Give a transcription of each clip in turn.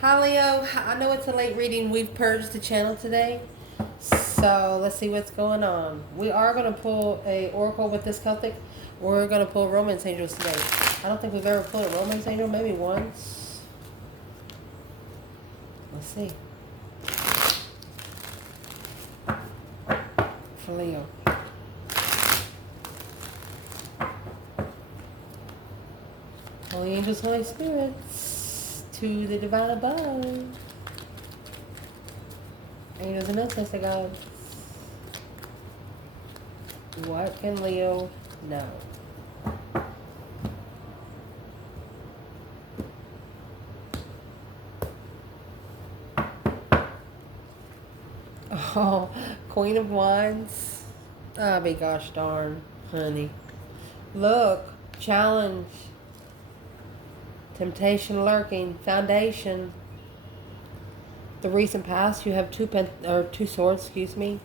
Hi Leo, I know it's a late reading. We've purged the channel today. So let's see what's going on. We are going to pull a oracle with this Celtic. We're going to pull romance angels today. I don't think we've ever pulled a romance angel, maybe once. Let's see. For Leo. Holy angels, Holy spirits, to the divine above. Angels and ancestor gods. What can Leo know? Oh, Queen of Wands. Ah, be gosh darn, honey. Look, challenge. Temptation lurking. Foundation. The recent past, you have two swords, excuse me.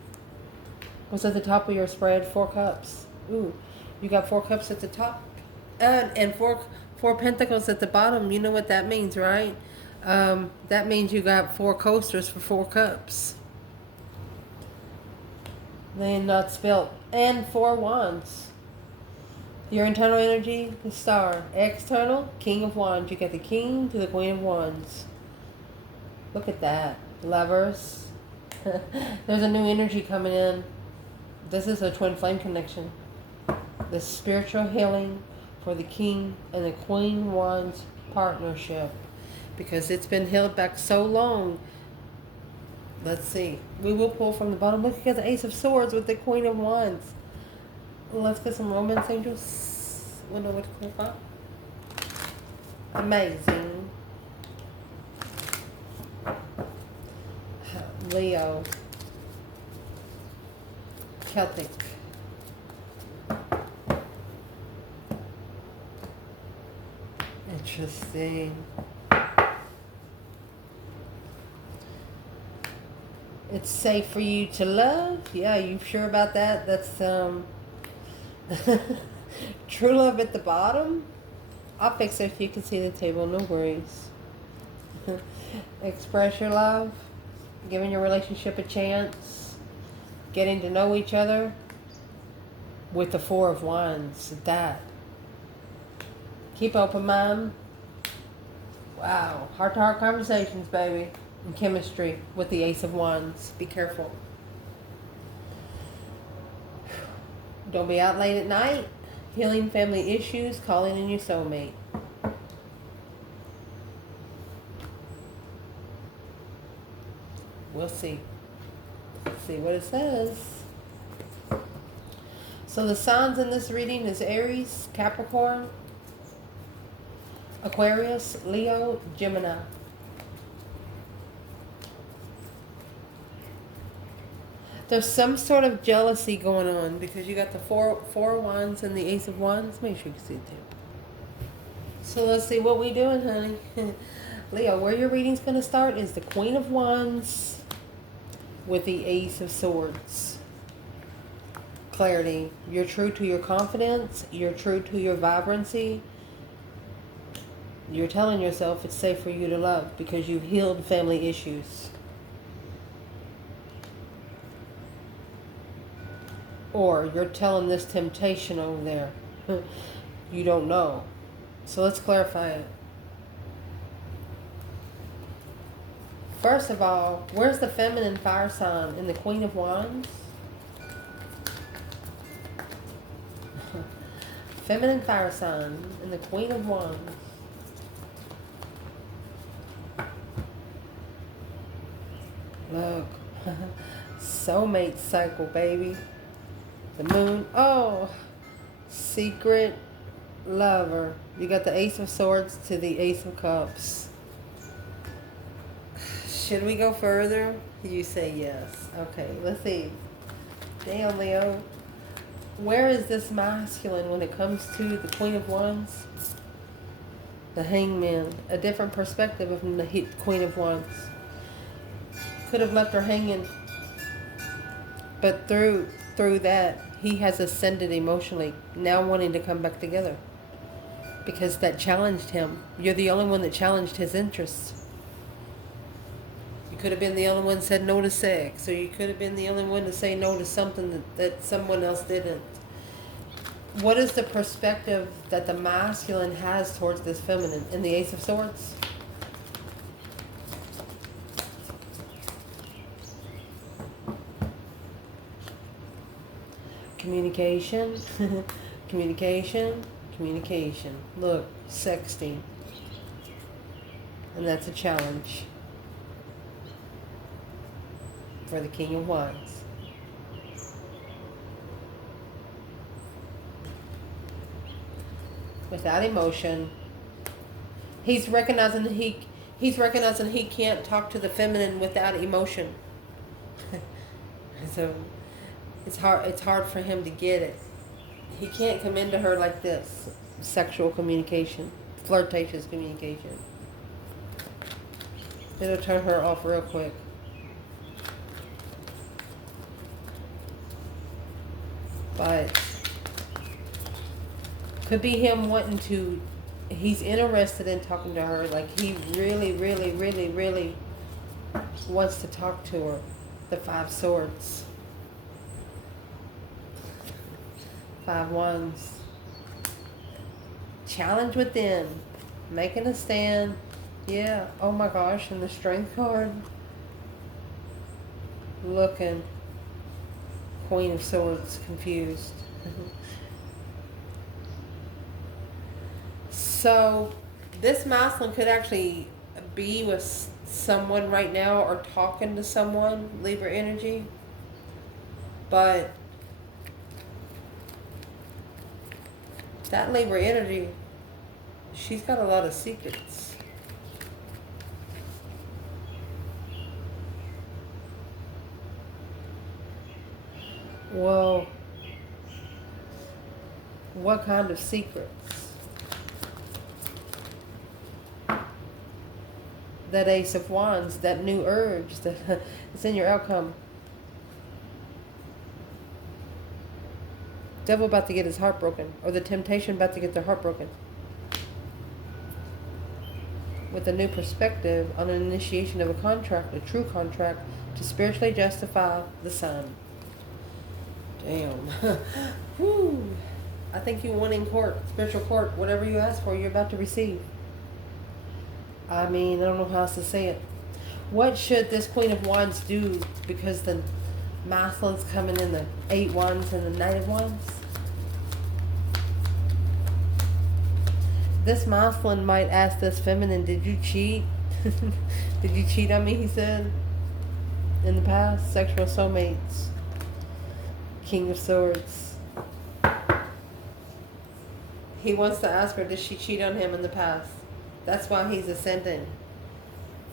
What's at the top of your spread? 4 cups. Ooh, you got 4 cups at the top, and four pentacles at the bottom. You know what that means, right? That means you got 4 coasters for 4 cups. Laying not spilt, and 4 wands. Your internal energy, the star. External, King of Wands. You get the King to the Queen of Wands. Look at that. Lovers. There's a new energy coming in. This is a twin flame connection. The spiritual healing for the King and the Queen Wands partnership. Because it's been held back so long. Let's see. We will pull from the bottom. Look at the Ace of Swords with the Queen of Wands. Let's get some romance angels. We'll know what to click on. Amazing. Leo. Celtic. Interesting. It's safe for you to love. Yeah, you sure about that? That's true love at the bottom. I'll fix it if you can see the table. No worries. Express your love. Giving your relationship a chance. Getting to know each other. With the 4 of Wands. That. Keep open mind. Wow. Heart-to-heart conversations, baby. And chemistry with the Ace of Wands. Be careful. Don't be out late at night. Healing family issues. Calling in your soulmate. We'll see. Let's see what it says. So the signs in this reading is Aries, Capricorn, Aquarius, Leo, Gemini. There's some sort of jealousy going on because you got the four wands and the Ace of Wands. Make sure you can see it too. So let's see what we doing, honey. Leo, where your reading's going to start is the Queen of Wands with the Ace of Swords. Clarity. You're true to your confidence. You're true to your vibrancy. You're telling yourself it's safe for you to love because you've healed family issues. Or you're telling this temptation over there. You don't know. So let's clarify it. First of all, where's the feminine fire sign in the Queen of Wands? Feminine fire sign in the Queen of Wands. Look. Soulmate cycle, baby. The moon. Oh. Secret lover. You got the Ace of Swords to the Ace of Cups. Should we go further? You say yes. Okay, let's see. Damn, Leo. Where is this masculine when it comes to the Queen of Wands? The Hangman. A different perspective of the Queen of Wands. Could have left her hanging. But through that, he has ascended emotionally. Now wanting to come back together. Because that challenged him. You're the only one that challenged his interests. You could have been the only one that said no to sex, or you could have been the only one to say no to something that someone else didn't. What is the perspective that the masculine has towards this feminine in the Ace of Swords? Communication, communication, communication. Look, sexting. And that's a challenge for the King of Wands. Without emotion. He's recognizing he can't talk to the feminine without emotion. So it's hard for him to get it. He can't come into her like this. Sexual communication, flirtatious communication. It'll turn her off real quick. But could be him wanting to, he's interested in talking to her. Like he really, really, really, really wants to talk to her. The 5 Swords. 5 Wands. Challenge within. Making a stand. Yeah. Oh my gosh. And the Strength card. Looking. Queen of Swords. Confused. So this masculine could actually be with someone right now or talking to someone, Libra energy. But that Libra energy, she's got a lot of secrets. Well, what kind of secrets? That Ace of Wands, that new urge that is in your outcome. Devil about to get his heart broken, or the temptation about to get their heart broken. With a new perspective on an initiation of a contract, a true contract, to spiritually justify the sun. Damn. Whew. I think you won in court, spiritual court. Whatever you ask for, you're about to receive. I mean, I don't know how else to say it. What should this Queen of Wands do? Because the masculine's coming in the 8 Wands and the Knight of Wands. This masculine might ask this feminine, did you cheat? Did you cheat on me, he said. In the past, sexual soulmates. King of Swords. He wants to ask her, did she cheat on him in the past? That's why he's ascending.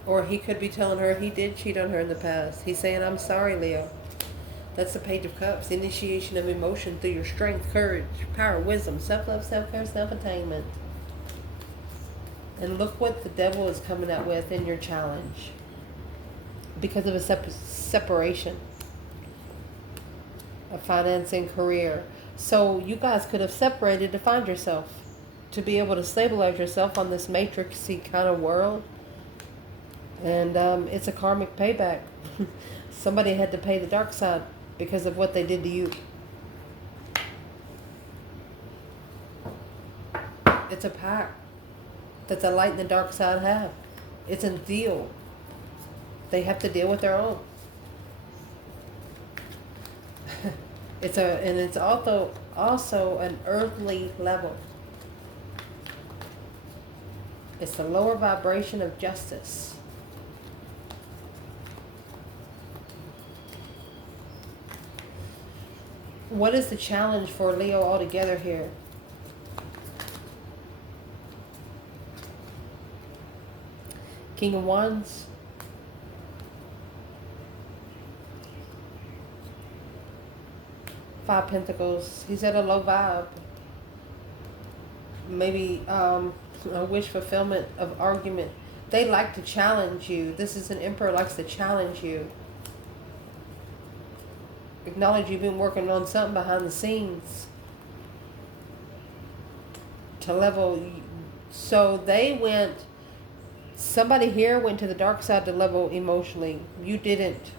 Or he could be telling her he did cheat on her in the past. He's saying, I'm sorry, Leo. That's the Page of Cups. Initiation of emotion through your strength, courage, power, wisdom, self-love, self-care, self-attainment. And look what the devil is coming out with in your challenge. Because of a separation. Of finance and career. So you guys could have separated to find yourself. To be able to stabilize yourself on this matrixy kind of world. And it's a karmic payback. Somebody had to pay the dark side because of what they did to you. It's a pact that the light and the dark side have. It's a deal. They have to deal with their own. It's also an earthly level. It's the lower vibration of justice. What is the challenge for Leo altogether here? King of Wands. Five Pentacles. He's at a low vibe. Maybe a wish fulfillment of argument. They like to challenge you. This is an Emperor likes to challenge you. Acknowledge you've been working on something behind the scenes. To level. So they went Somebody here went to the dark side to level emotionally. You didn't.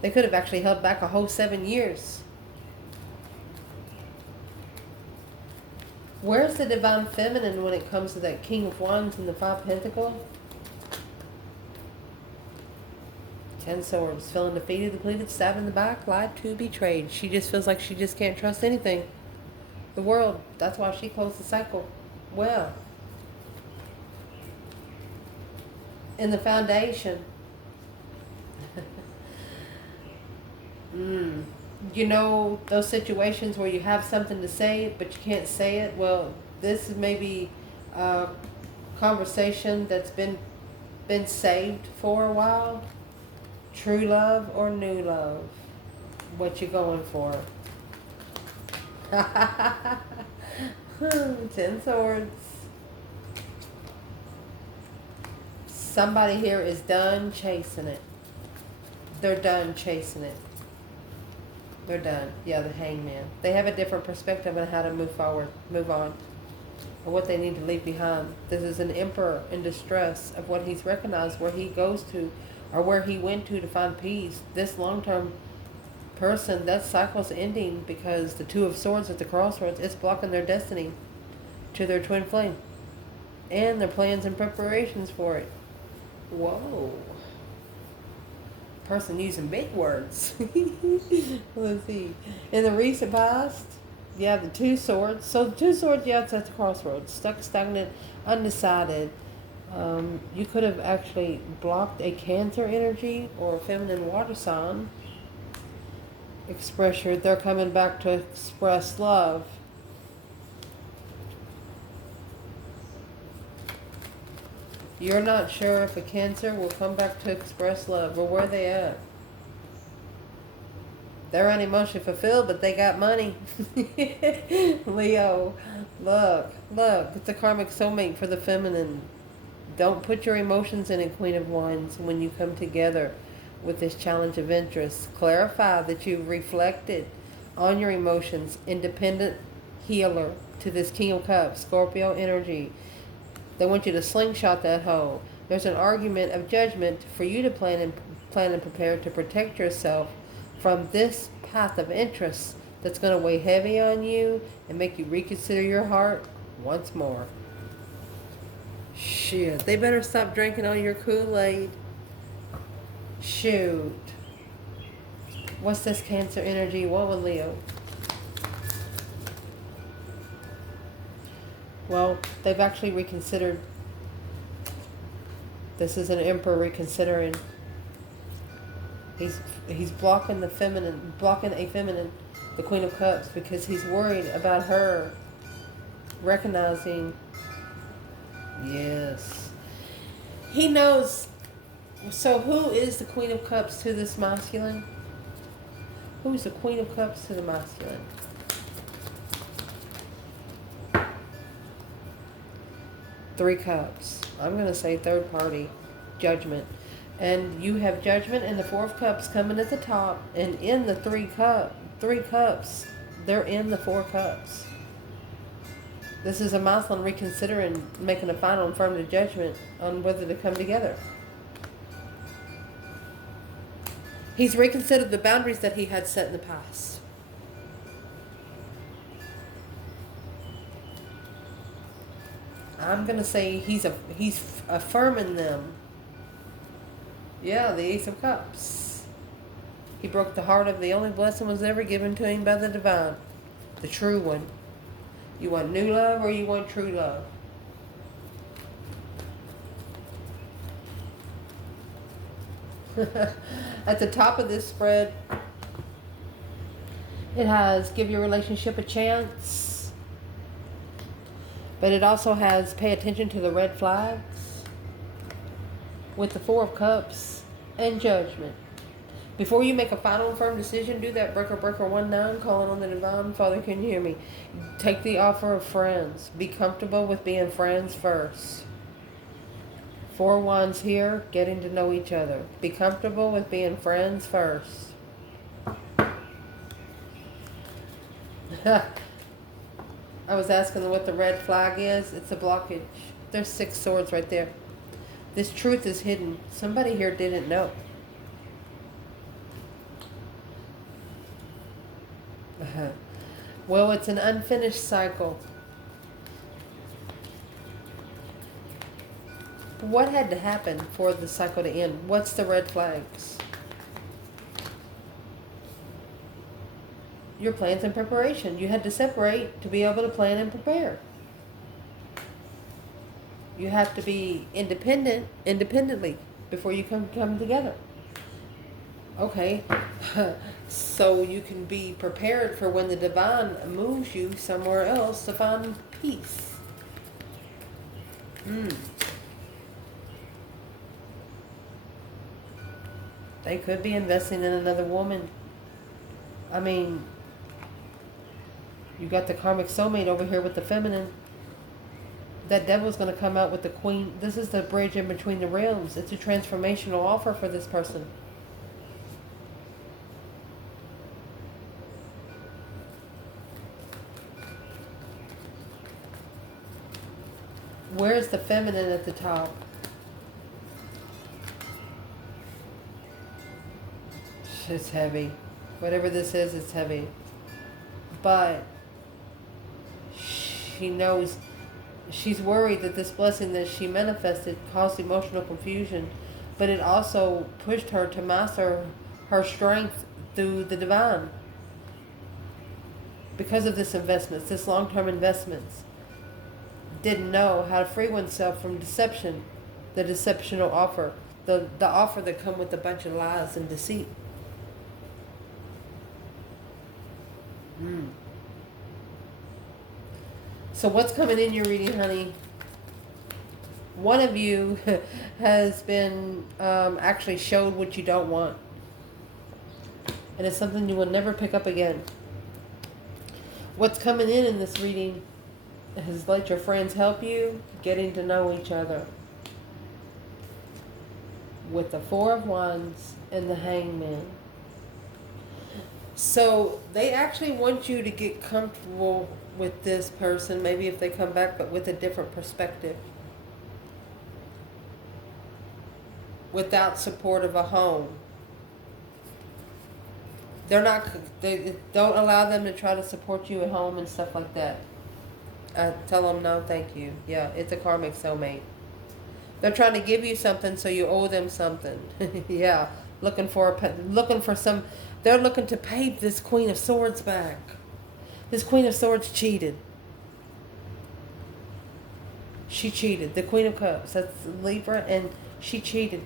They could have actually held back a whole 7 years. Where's the divine feminine when it comes to that King of Wands and the Five Pentacles? 10 Swords. Feeling defeated, depleted, stabbed in the back, lied to, betrayed. She just feels like she just can't trust anything. The world. That's why she closed the cycle. Well, in the foundation. You know, those situations where you have something to say, but you can't say it? Well, this is maybe a conversation that's been saved for a while. True love or new love? What you going for? 10 Swords. Somebody here is done chasing it. They're done chasing it. They're done. Yeah, the Hangman. They have a different perspective on how to move forward, move on, or what they need to leave behind. This is an emperor in distress of what he's recognized, where he goes to, or where he went to find peace. This long-term person, that cycle's ending because the Two of Swords at the crossroads, it's blocking their destiny to their twin flame and their plans and preparations for it. Whoa. Person using big words. Let's see. In the recent past, you have the Two Swords. So the Two Swords, yeah, it's at the crossroads. Stuck, stagnant, undecided. You could have actually blocked a Cancer energy or a feminine water sign. They're coming back to express love. You're not sure if a Cancer will come back to express love, or where they at. They're unemotionally fulfilled, but they got money. Leo, look, it's a karmic soulmate for the feminine. Don't put your emotions in a Queen of Wands when you come together with this challenge of interest. Clarify that you've reflected on your emotions. Independent healer to this King of Cups, Scorpio energy. They want you to slingshot that hoe. There's an argument of judgment for you to plan and prepare to protect yourself from this path of interest that's going to weigh heavy on you and make you reconsider your heart once more. Shit, they better stop drinking all your Kool-Aid. Shoot. What's this Cancer energy? What with Leo? Well, they've actually reconsidered. This is an emperor reconsidering. He's blocking the feminine, blocking a feminine, the Queen of Cups, because he's worried about her recognizing. Yes. He knows. So who is the Queen of Cups to this masculine? Who's the Queen of Cups to the masculine? Three Cups. I'm going to say third party. Judgment. And you have Judgment and the Four of Cups coming at the top. And in the three cups, they're in the Four Cups. This is a masculine reconsidering, making a final and firm judgment on whether to come together. He's reconsidered the boundaries that he had set in the past. I'm going to say he's affirming them. Yeah, the Ace of Cups. He broke the heart of the only blessing was ever given to him by the divine. The true one. You want new love or you want true love? At the top of this spread, it has give your relationship a chance. But it also has pay attention to the red flags with the Four of Cups and Judgment. Before you make a final and firm decision, do that breaker 19, calling on the divine. Father, can you hear me? Take the offer of friends. Be comfortable with being friends first. Four Wands here, getting to know each other. Be comfortable with being friends first. I was asking what the red flag is. It's a blockage. There's 6 swords right there. This truth is hidden. Somebody here didn't know. Well, it's an unfinished cycle. What had to happen for the cycle to end? What's the red flags? Your plans and preparation. You had to separate to be able to plan and prepare. You have to be independently before you come together. Okay, so you can be prepared for when the divine moves you somewhere else to find peace. They could be investing in another woman. I mean, you got the karmic soulmate over here with the feminine. That devil's going to come out with the queen. This is the bridge in between the realms. It's a transformational offer for this person. Where's the feminine at the top? It's heavy. Whatever this is, it's heavy. But she knows, she's worried that this blessing that she manifested caused emotional confusion, but it also pushed her to master her strength through the divine. Because of this investments, this long-term investments, didn't know how to free oneself from deception, the deceptional offer, the offer that come with a bunch of lies and deceit. So what's coming in your reading, honey? One of you has been actually showed what you don't want. And it's something you will never pick up again. What's coming in this reading is let your friends help you getting to know each other. With the Four of Wands and the Hangman. So they actually want you to get comfortable with this person, maybe if they come back, but with a different perspective. Without support of a home. They don't allow them to try to support you at home and stuff like that. I tell them no, thank you. Yeah, it's a karmic soulmate. They're trying to give you something, so you owe them something. Yeah, looking for some. They're looking to pay this Queen of Swords back. This Queen of Swords cheated. She cheated. The Queen of Cups, that's Libra, and she cheated.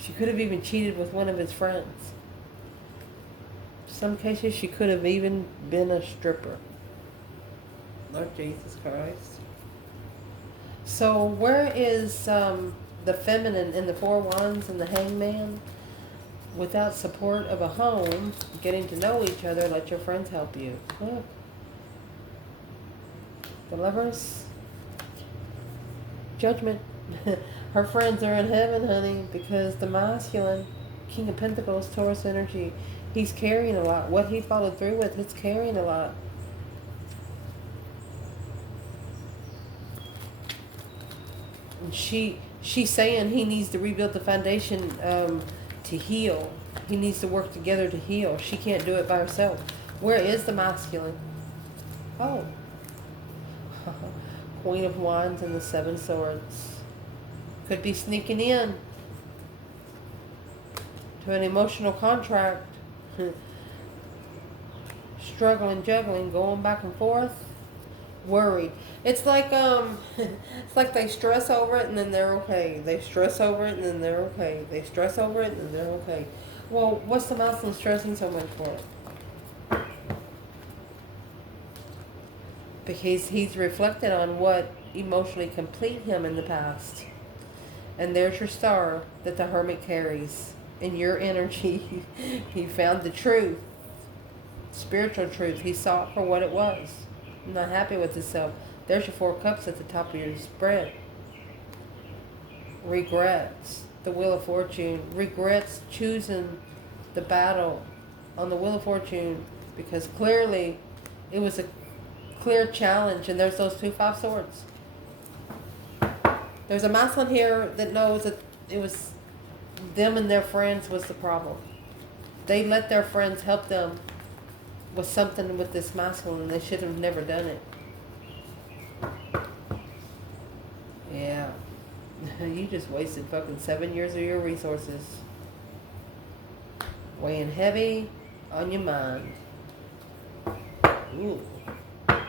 She could have even cheated with one of his friends. In some cases, she could have even been a stripper. Lord Jesus Christ. So where is the feminine in the Four Wands and the Hangman? Without support of a home, getting to know each other, let your friends help you. Look. The Lovers. Judgment. Her friends are in heaven, honey, because the masculine, King of Pentacles, Taurus energy, he's carrying a lot. What he followed through with, it's carrying a lot. And she's saying he needs to rebuild the foundation to heal. He needs to work together to heal. She can't do it by herself. Where is the masculine? Oh. Queen of Wands and the Seven Swords. Could be sneaking in to an emotional contract. Struggling, juggling, going back and forth. Worried. It's like they stress over it and then they're okay. They stress over it and then they're okay. They stress over it and then they're okay. Well, what's the masculine stressing so much for? Because he's reflected on what emotionally complete him in the past. And there's your star that the Hermit carries. In your energy, he found the truth. Spiritual truth. He saw it for what it was. Not happy with himself. There's your Four Cups at the top of your spread. Regrets. The Wheel of Fortune. Regrets choosing the battle on the Wheel of Fortune. Because clearly it was a clear challenge, and there's those 2 5 swords. There's a masculine here that knows that it was them and their friends was the problem. They let their friends help them with something with this masculine, and they should have never done it. Yeah. You just wasted fucking 7 years of your resources. Weighing heavy on your mind. Ooh. Huh.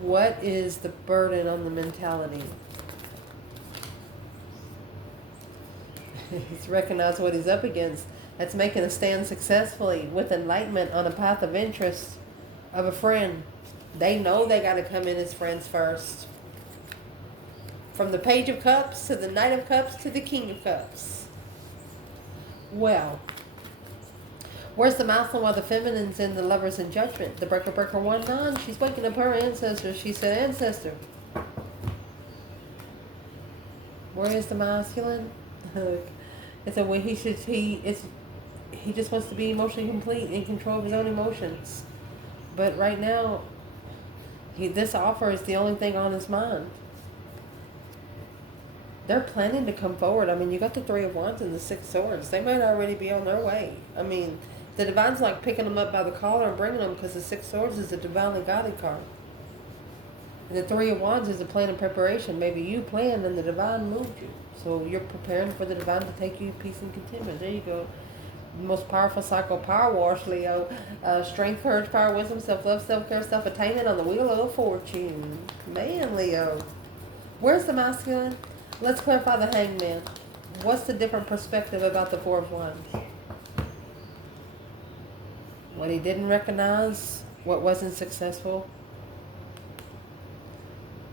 What is the burden on the mentality? He's recognized what he's up against. That's making a stand successfully with enlightenment on a path of interest of a friend. They know they got to come in as friends first. From the Page of Cups to the Knight of Cups to the King of Cups. Well, where's the masculine while the feminine's in the Lovers in Judgment? The breaker 1-9. She's waking up her ancestor. She said, Ancestor. Where is the masculine? It's a way he just wants to be emotionally complete, in control of his own emotions. But right now, this offer is the only thing on his mind. They're planning to come forward. I mean, you got the 3 of Wands and the 6 Swords. They might already be on their way. I mean, the Divine's like picking them up by the collar and bringing them, because the 6 Swords is a divinely guided card. And the 3 of Wands is a plan and preparation. Maybe you planned and the Divine moved you. So you're preparing for the Divine to take you peace and contentment. There you go. The most powerful cycle, power wash, Leo. Strength, courage, power, wisdom, self-love, self-care, self-attainment on the wheel of fortune. Man, Leo. Where's the masculine? Let's clarify the Hangman. What's the different perspective about the 4 of Wands? What he didn't recognize, what wasn't successful.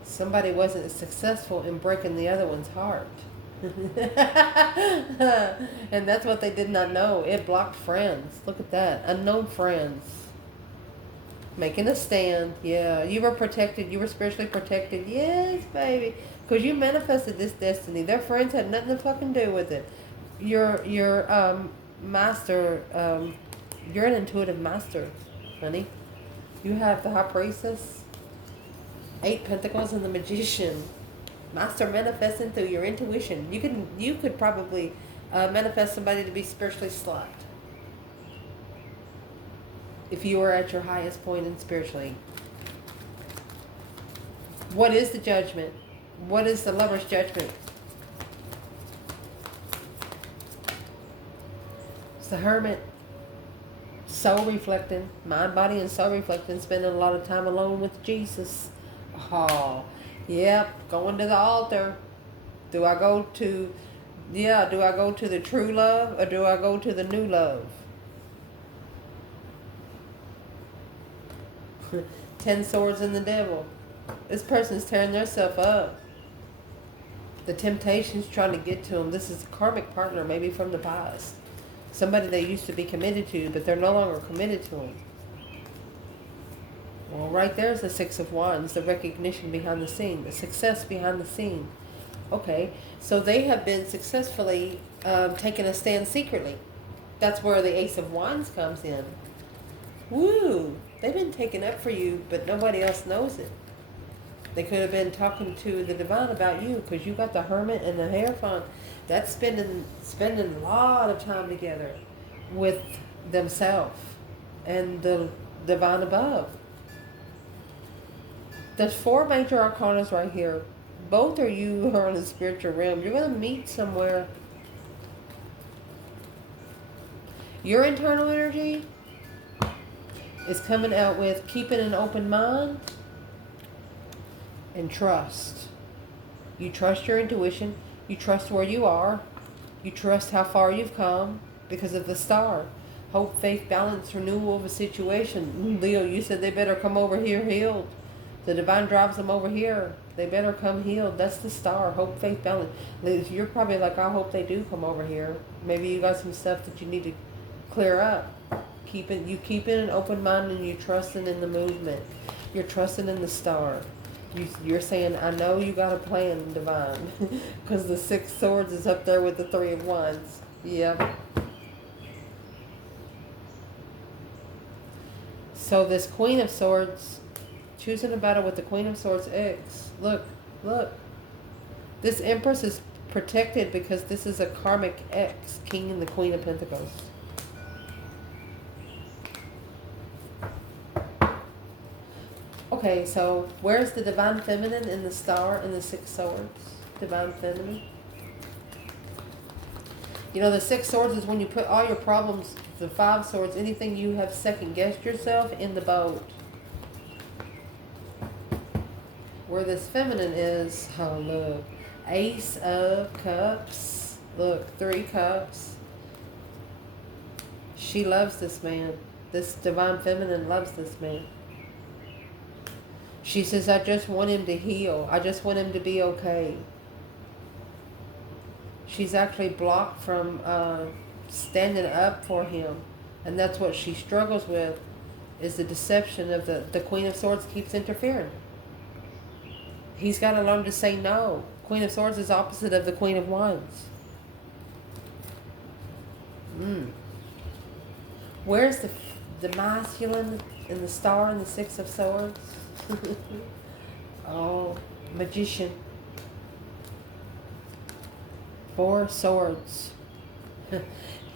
Somebody wasn't successful in breaking the other one's heart. And that's what they did not know. It blocked friends. Look at that. Unknown friends. Making a stand. Yeah, you were protected. You were spiritually protected. Yes, baby. Because you manifested this destiny. Their friends had nothing to fucking do with it. Your master, you're an intuitive master, honey. You have the High Priestess, 8 Pentacles, and the Magician. Master manifesting through your intuition. You could probably manifest somebody to be spiritually slacked. If you were at your highest point in spiritually. What is the Judgment? What is the Lover's Judgment? It's the Hermit. Soul reflecting. Mind, body, and soul reflecting. Spending a lot of time alone with Jesus. Oh, yep. Going to the altar. Do I go to the true love, or do I go to the new love? 10 Swords and the Devil. This person's tearing themselves up. The temptation's trying to get to them. This is a karmic partner, maybe from the past. Somebody they used to be committed to, but they're no longer committed to them. Well, right there's the 6 of Wands, the recognition behind the scene, the success behind the scene. Okay, so they have been successfully taking a stand secretly. That's where the Ace of Wands comes in. Woo! They've been taking up for you, but nobody else knows it. They could have been talking to the Divine about you, because you got the Hermit and the Hierophant. That's spending a lot of time together with themselves and the Divine above. There's 4 major arcanas right here. Both of you are in the spiritual realm. You're going to meet somewhere. Your internal energy is coming out with keeping an open mind and trust. You trust your intuition. You trust where you are. You trust how far you've come because of the star. Hope, faith, balance, renewal of a situation. Leo, you said they better come over here healed. The Divine drives them over here. They better come healed. That's the star. Hope, faith, balance. You're probably like, I hope they do come over here. Maybe you got some stuff that you need to clear up. You keep it an open mind, and you're trusting in the movement. You're trusting in the star. You're saying, I know you got a plan, Divine. Because the 6 Swords is up there with the 3 of Wands. Yeah. So this Queen of Swords, choosing a battle with the Queen of Swords X. Look, look. This Empress is protected because this is a karmic X, King and the Queen of Pentacles. Okay, so where's the Divine Feminine in the Star and the Six Swords? Divine Feminine. You know, the Six Swords is when you put all your problems, the Five Swords, anything you have second-guessed yourself, in the boat. Where this Feminine is, oh, look. Ace of Cups. Look, 3 cups. She loves this man. This Divine Feminine loves this man. She says, I just want him to heal. I just want him to be okay. She's actually blocked from standing up for him. And that's what she struggles with, is the deception of the Queen of Swords keeps interfering. He's got to learn to say no. Queen of Swords is opposite of the Queen of Wands. Where's the masculine in the Star and the Six of Swords? Oh, Magician. 4 swords.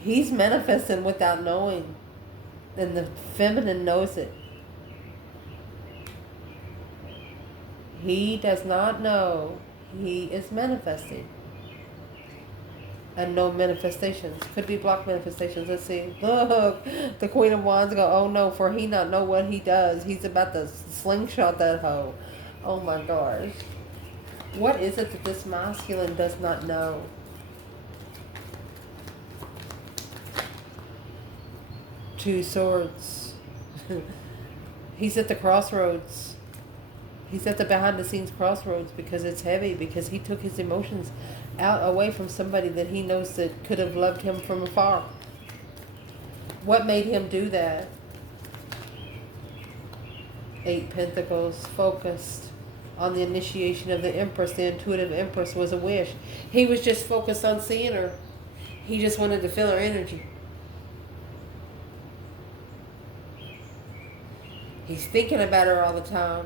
He's manifesting without knowing. And the Feminine knows it. He does not know he is manifesting. And no manifestations. Could be blocked manifestations. Let's see. Look, the Queen of Wands go, oh no, for he not know what he does. He's about to slingshot that hoe. Oh my gosh. What is it that this masculine does not know? Two swords. He's at the crossroads. He's at the behind the scenes crossroads because it's heavy, because he took his emotions out away from somebody that he knows that could have loved him from afar. What made him do that? 8 Pentacles, focused on the initiation of the Empress. The intuitive Empress was a wish. He was just focused on seeing her. He just wanted to feel her energy. He's thinking about her all the time,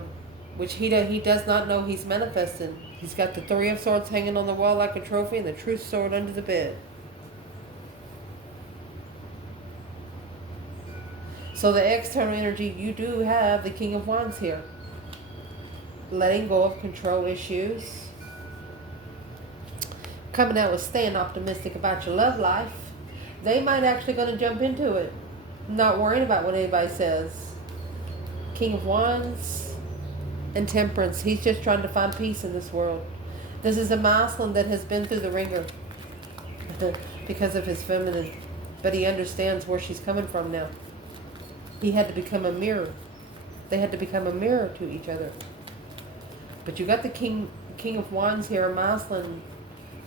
which he does not know he's manifesting. He's got the 3 of Swords hanging on the wall like a trophy and the Truth Sword under the bed. So the external energy, you do have the King of Wands here. Letting go of control issues. Coming out with staying optimistic about your love life. They might actually going to jump into it. Not worrying about what anybody says. King of Wands and Temperance. He's just trying to find peace in this world. This is a masculine that has been through the ringer because of his feminine. But he understands where she's coming from now. He had to become a mirror. They had to become a mirror to each other. But you got the King of Wands here, a masculine,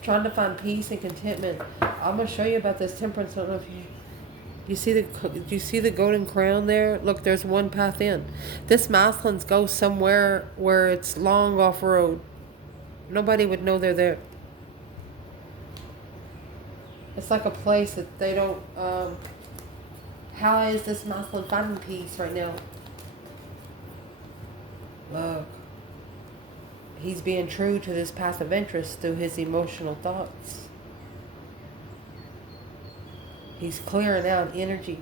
trying to find peace and contentment. I'm going to show you about this Temperance. I don't know if you see the golden crown there? Look, there's one path in. This masculines go somewhere where it's long off road. Nobody would know they're there. It's like a place that they don't... how is this masculine finding peace right now? Look. He's being true to this path of interest through his emotional thoughts. He's clearing out energy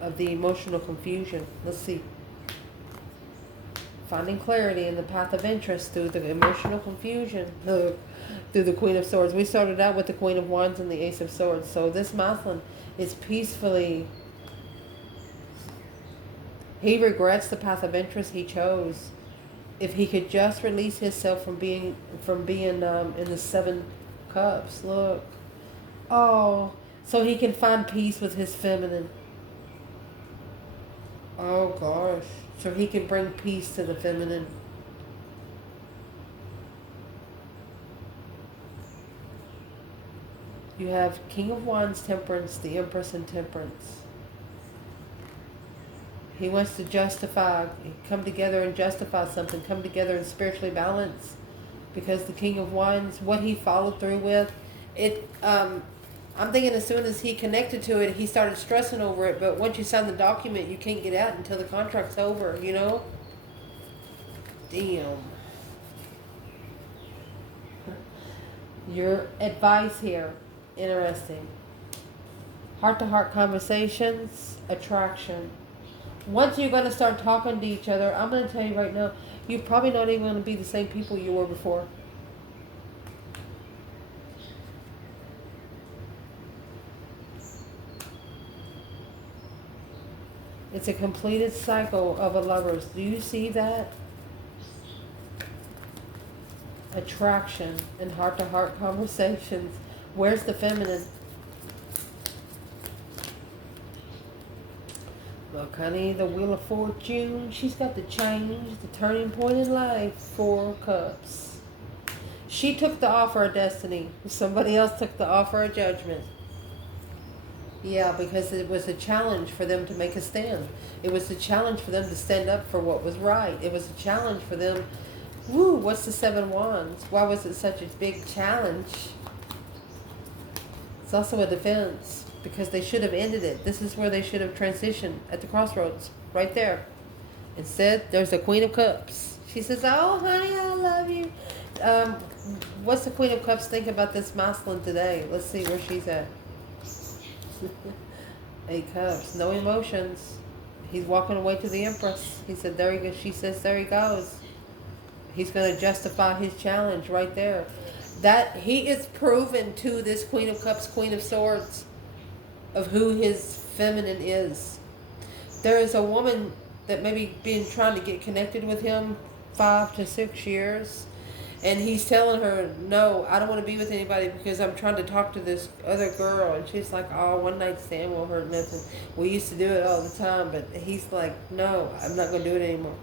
of the emotional confusion. Let's see. Finding clarity in the path of interest through the emotional confusion. Through the Queen of Swords. We started out with the Queen of Wands and the Ace of Swords. So this masculine is peacefully... He regrets the path of interest he chose. If he could just release himself from being in the 7 cups. Look. Oh... So he can find peace with his feminine. Oh gosh. So he can bring peace to the feminine. You have King of Wands, Temperance, the Empress, and Temperance. He wants to justify, come together and justify something, come together and spiritually balance. Because the King of Wands, what he followed through with, I'm thinking as soon as he connected to it, he started stressing over it. But once you sign the document, you can't get out until the contract's over, you know? Damn. Your advice here. Interesting. Heart-to-heart conversations. Attraction. Once you're going to start talking to each other, I'm going to tell you right now, you're probably not even going to be the same people you were before. It's a completed cycle of a lovers. Do you see that? Attraction and heart-to-heart conversations. Where's the feminine? Look, honey, the Wheel of Fortune. She's got the change, the turning point in life. 4 cups. She took the offer of destiny. Somebody else took the offer of judgment. Yeah, because it was a challenge for them to make a stand. It was a challenge for them to stand up for what was right. It was a challenge for them. Woo, what's the 7 wands? Why was it such a big challenge? It's also a defense, because they should have ended it. This is where they should have transitioned, at the crossroads, right there. Instead, there's the Queen of Cups. She says, oh, honey, I love you. What's the Queen of Cups think about this masculine today? Let's see where she's at. 8 cups, no emotions. He's walking away to the Empress. He said, there he goes. She says, there he goes. He's going to justify his challenge right there. That he is proven to this Queen of Cups, Queen of Swords, of who his feminine is. There is a woman that maybe been trying to get connected with him 5 to 6 years. And he's telling her, no, I don't want to be with anybody because I'm trying to talk to this other girl. And she's like, oh, one night stand won't hurt nothing. We used to do it all the time. But he's like, no, I'm not going to do it anymore.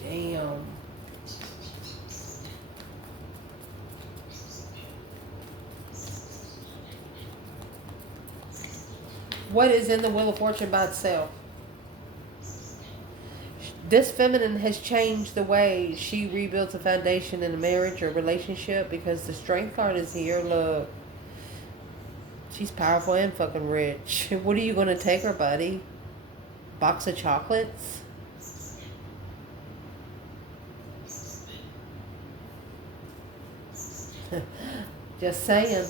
Damn. What is in the Wheel of Fortune by itself? This feminine has changed the way she rebuilds a foundation in a marriage or relationship, because the Strength card is here. Look. She's powerful and fucking rich. What are you going to take her, buddy? Box of chocolates? Just saying.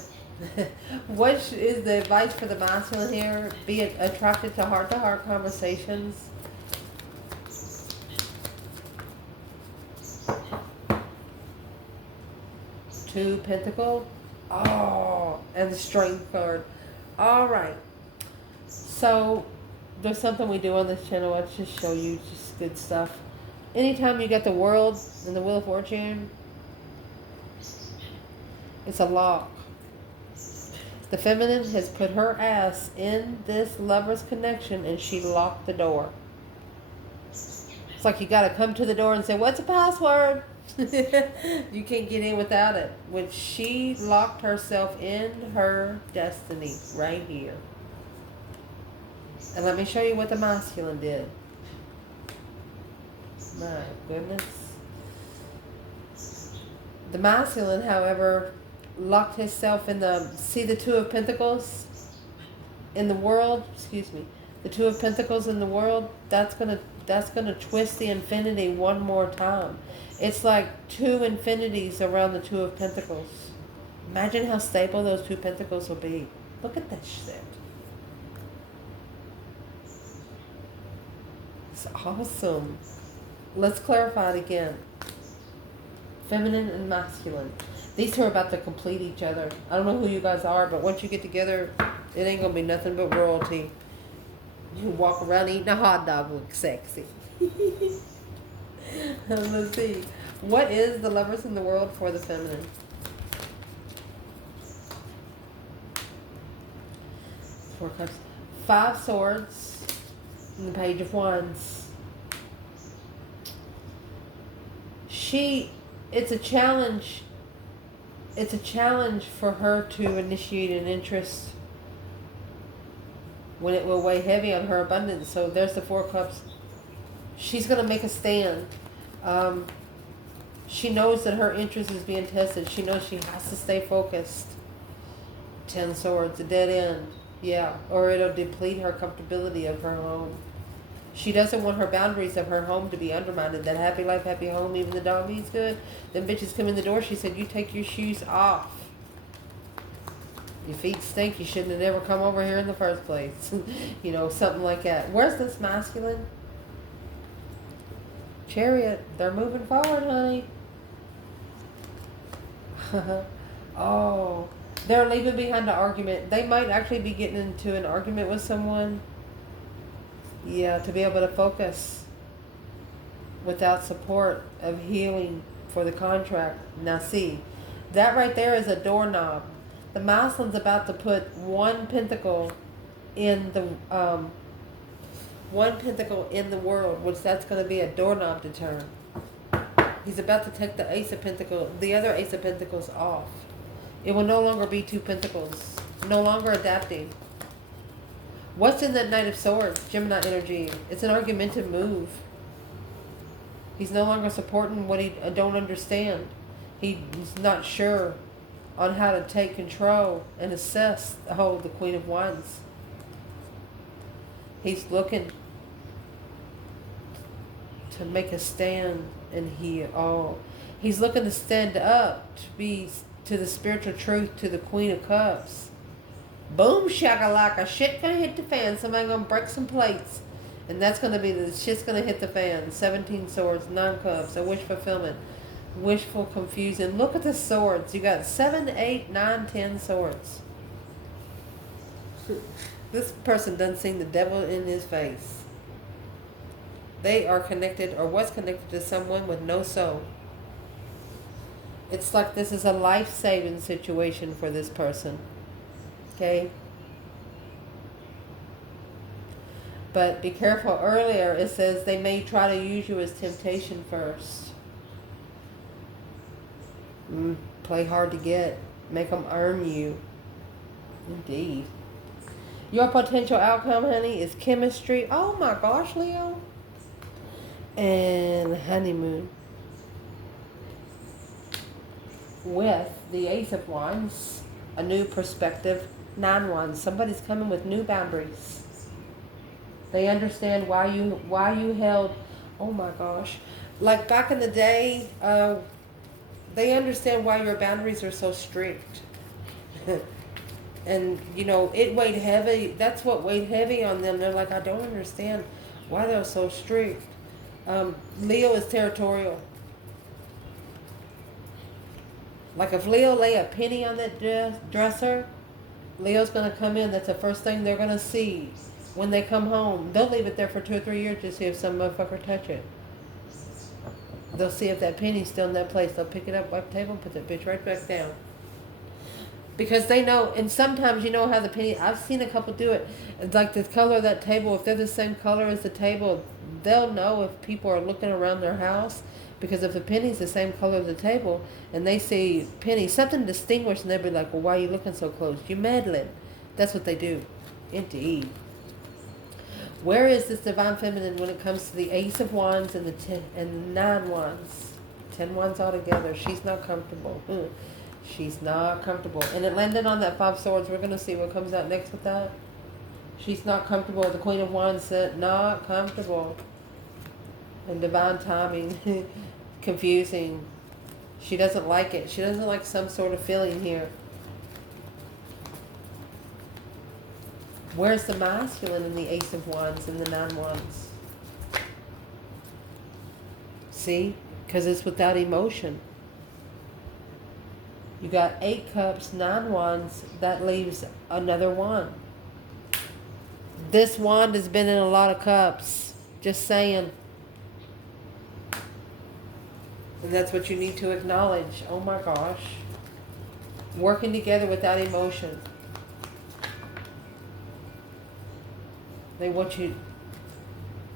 What is the advice for the masculine here? Be attracted to heart conversations. Two Pentacle. Oh, and the Strength card. All right. So there's something we do on this channel. Let's just show you just good stuff. Anytime you get the World and the Wheel of Fortune, it's a lock. The feminine has put her ass in this lover's connection and she locked the door. It's like you got to come to the door and say, what's the password? You can't get in without it. When she locked herself in her destiny right here. And let me show you what the masculine did. My goodness. The masculine, however, locked himself in the, see the Two of Pentacles in the World, excuse me, the Two of Pentacles in the World, that's gonna twist the infinity one more time. It's like 2 infinities around the Two of Pentacles. Imagine how stable those 2 Pentacles will be. Look at that shit. It's awesome. Let's clarify it again. Feminine and masculine. These two are about to complete each other. I don't know who you guys are, but once you get together, it ain't going to be nothing but royalty. You walk around eating a hot dog, look sexy. Let's see. What is the Lovers in the World for the feminine? Four cups. 5 swords and the Page of Wands. It's a challenge. It's a challenge for her to initiate an interest when it will weigh heavy on her abundance. So there's the 4 cups. She's going to make a stand. She knows that her interest is being tested. She knows she has to stay focused. 10 swords, a dead end. Yeah, or it'll deplete her comfortability of her home. She doesn't want her boundaries of her home to be undermined. That happy life, happy home, even the dog eats good. Them bitches come in the door. She said, you take your shoes off. Your feet stink. You shouldn't have never come over here in the first place. You know, something like that. Where's this masculine? Chariot. They're moving forward, honey. Oh, they're leaving behind an argument. They might actually be getting into an argument with someone. Yeah, to be able to focus without support of healing for the contract. Now see, that right there is a doorknob. The masculine's about to put one pentacle in the world, which that's going to be a doorknob to turn. He's about to take the Ace of Pentacles, the other Ace of Pentacles off. It will no longer be two pentacles. No longer adapting. What's in that Knight of Swords? Gemini energy. It's an argumentative move. He's no longer supporting what he don't understand. He's not sure on how to take control and assess the Queen of Wands. He's looking to make a stand and heal. Oh, he's looking to stand up to the spiritual truth, to the Queen of Cups. Boom shakalaka, shit gonna hit the fan. Somebody gonna break some plates, and that's gonna be the shit's gonna hit the fan. 17 swords, 9 cups, a wish fulfillment, wishful confusion. Look at the swords. You got 7, 8, 9, 10 swords. This person doesn't see the devil in his face. They are connected or was connected to someone with no soul. It's like this is a life-saving situation for this person. Okay? But be careful. Earlier it says they may try to use you as temptation first. Play hard to get. Make them earn you. Indeed. Your potential outcome, honey, is chemistry. Oh my gosh, Leo. And honeymoon. With the Ace of Wands, a new perspective, 9 Wands. Somebody's coming with new boundaries. They understand why you held, oh my gosh, like back in the day, they understand why your boundaries are so strict. And, you know, it weighed heavy. That's what weighed heavy on them. They're like, I don't understand why they're so strict. Leo is territorial. Like if Leo lay a penny on that dresser, Leo's going to come in. That's the first thing they're going to see when they come home. They'll leave it there for 2 or 3 years to see if some motherfucker touch it. They'll see if that penny's still in that place. They'll pick it up, wipe the table, and put that bitch right back down. Because they know, and sometimes you know how the penny, I've seen a couple do it. It's like the color of that table, if they're the same color as the table, they'll know if people are looking around their house. Because if the penny's the same color as the table, and they see penny, something distinguished, and they'll be like, well, why are you looking so close? You're meddling. That's what they do. Indeed. Where is this divine feminine when it comes to the Ace of Wands and the 9 Wands? 10 Wands altogether. She's not comfortable. She's not comfortable. And it landed on that 5 Swords. We're going to see what comes out next with that. She's not comfortable. The Queen of Wands said, not comfortable. And divine timing. Confusing. She doesn't like it. She doesn't like some sort of feeling here. Where's the masculine in the Ace of Wands and the 9 Wands? See? Because it's without emotion. You got 8 cups, 9 wands. That leaves another wand. This wand has been in a lot of cups. Just saying. And that's what you need to acknowledge. Oh my gosh. Working together without emotion. They want you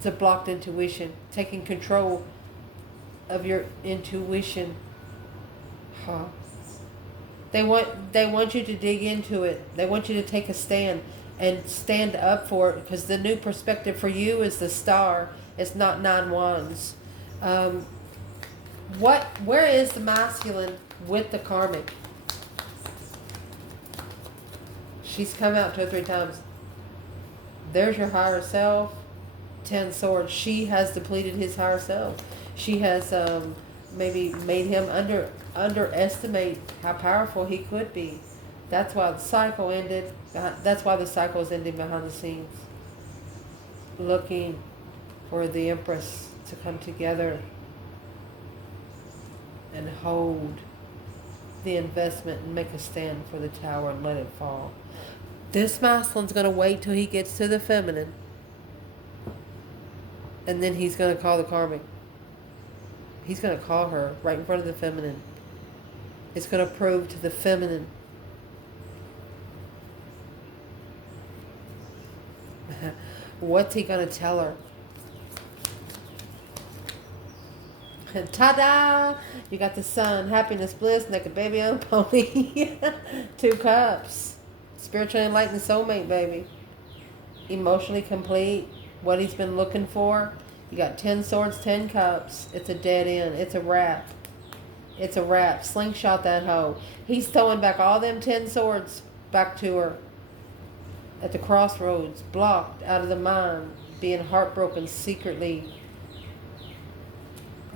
to block intuition. Taking control of your intuition. Huh. They want you to dig into it. They want you to take a stand and stand up for it, because the new perspective for you is the Star. It's not 9 wands. Where is the masculine with the Karmic? She's come out 2 or 3 times. There's your higher self. 10 swords. She has depleted his higher self. She has maybe made him underestimate how powerful he could be. That's why the cycle ended. That's why the cycle is ending behind the scenes. Looking for the Empress to come together and hold the investment and make a stand for the Tower and let it fall. This masculine's going to wait till he gets to the feminine, and then he's going to call the Karmic. He's going to call her right in front of the feminine. It's going to prove to the feminine what's he going to tell her. Ta-da! You got the sun, happiness, bliss, naked baby on a pony. 2 cups. Spiritually enlightened soulmate, baby. Emotionally complete. What he's been looking for. You got 10 swords, 10 cups. It's a dead end. It's a wrap. It's a wrap. Slingshot that hoe. He's throwing back all them 10 swords back to her. At the crossroads. Blocked out of the mind. Being heartbroken secretly.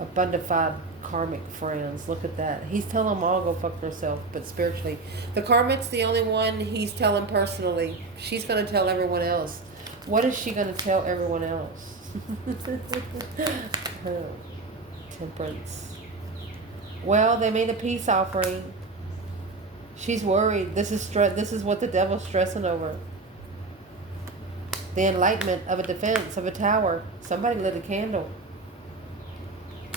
A bundified karmic friends. Look at that. He's telling them all go fuck herself, but spiritually. The karmic's the only one he's telling personally. She's going to tell everyone else. What is she going to tell everyone else? Temperance. Well, they made a peace offering. She's worried. This is what the devil's stressing over. The enlightenment of a defense of a tower. Somebody lit a candle.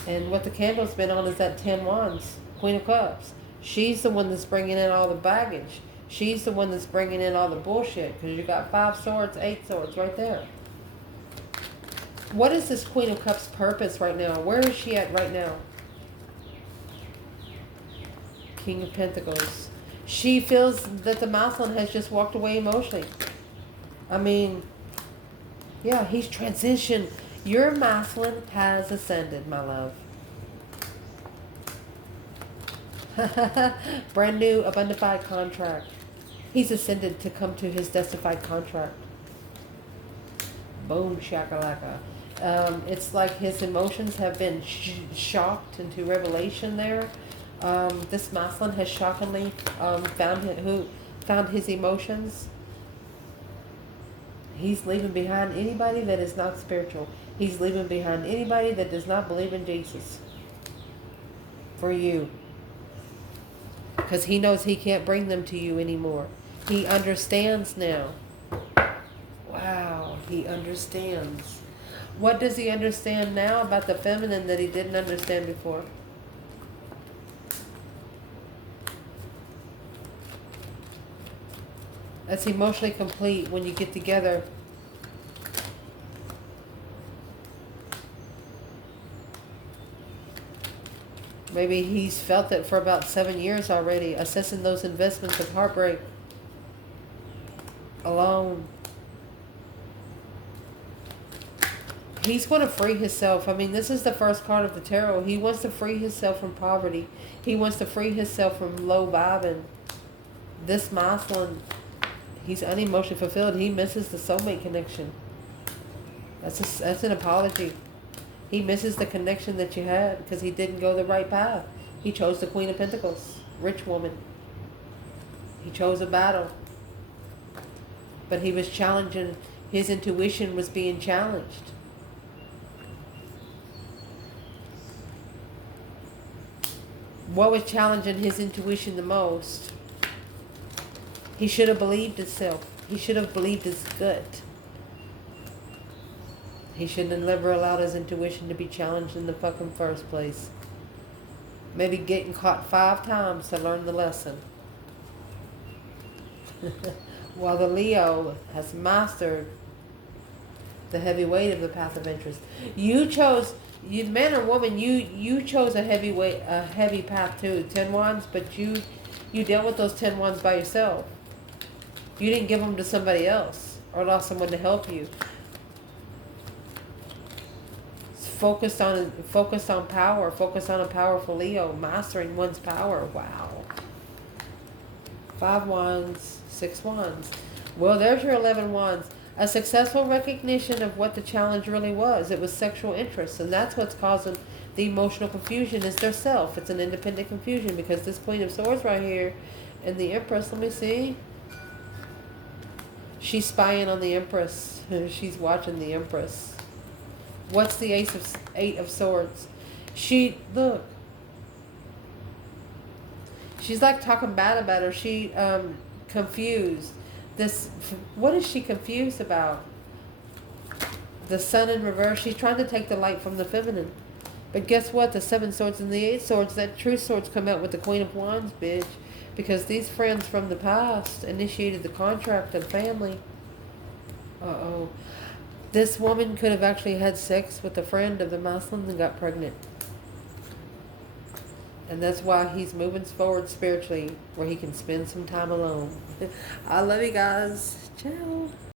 And what the candle's been on is that 10 wands, Queen of Cups. She's the one that's bringing in all the baggage. She's the one that's bringing in all the bullshit. Because you got 5 swords, 8 swords right there. What is this Queen of Cups' purpose right now? Where is she at right now? King of Pentacles. She feels that the masculine has just walked away emotionally. I mean, yeah, he's transitioned. Your masculine has ascended, my love. Brand new, abundified contract. He's ascended to come to his destified contract. Boom, shakalaka. It's like his emotions have been shocked into revelation there. This masculine has shockingly found his emotions. He's leaving behind anybody that is not spiritual. He's leaving behind anybody that does not believe in Jesus. For you. Because he knows he can't bring them to you anymore. He understands now. Wow, he understands. What does he understand now about the feminine that he didn't understand before? That's emotionally complete when you get together. Maybe he's felt it for about 7 years already, assessing those investments of heartbreak. Alone. He's going to free himself. I mean, this is the first card of the tarot. He wants to free himself from poverty. He wants to free himself from low vibing. This masculine, he's unemotionally fulfilled. He misses the soulmate connection. That's an apology. He misses the connection that you had because he didn't go the right path. He chose the Queen of Pentacles, rich woman. He chose a battle. But he was challenging, his intuition was being challenged. What was challenging his intuition the most? He should have believed himself. He should have believed his gut. He shouldn't have never allowed his intuition to be challenged in the fucking first place. Maybe getting caught 5 times to learn the lesson. While the Leo has mastered the heavy weight of the path of interest. You chose, man or woman, you chose a heavy path too. 10 wands, but you dealt with those 10 wands by yourself. You didn't give them to somebody else or allow someone to help you. Focused on power. Focused on a powerful Leo. Mastering one's power. Wow. 5 wands, 6 wands. Well, there's your 11 wands. A successful recognition of what the challenge really was. It was sexual interest, and that's what's causing the emotional confusion is their self. It's an independent confusion because this Queen of Swords right here and the Empress, let me see. She's spying on the Empress. She's watching the Empress. What's the Eight of Swords? Look. She's like talking bad about her. She confused. What is she confused about? The Sun in reverse. She's trying to take the light from the feminine. But guess what? The 7 swords and the 8 swords, that true swords come out with the Queen of Wands, bitch. Because these friends from the past initiated the contract of family. Uh-oh. This woman could have actually had sex with a friend of the masculine and got pregnant. And that's why he's moving forward spiritually, where he can spend some time alone. I love you guys. Ciao.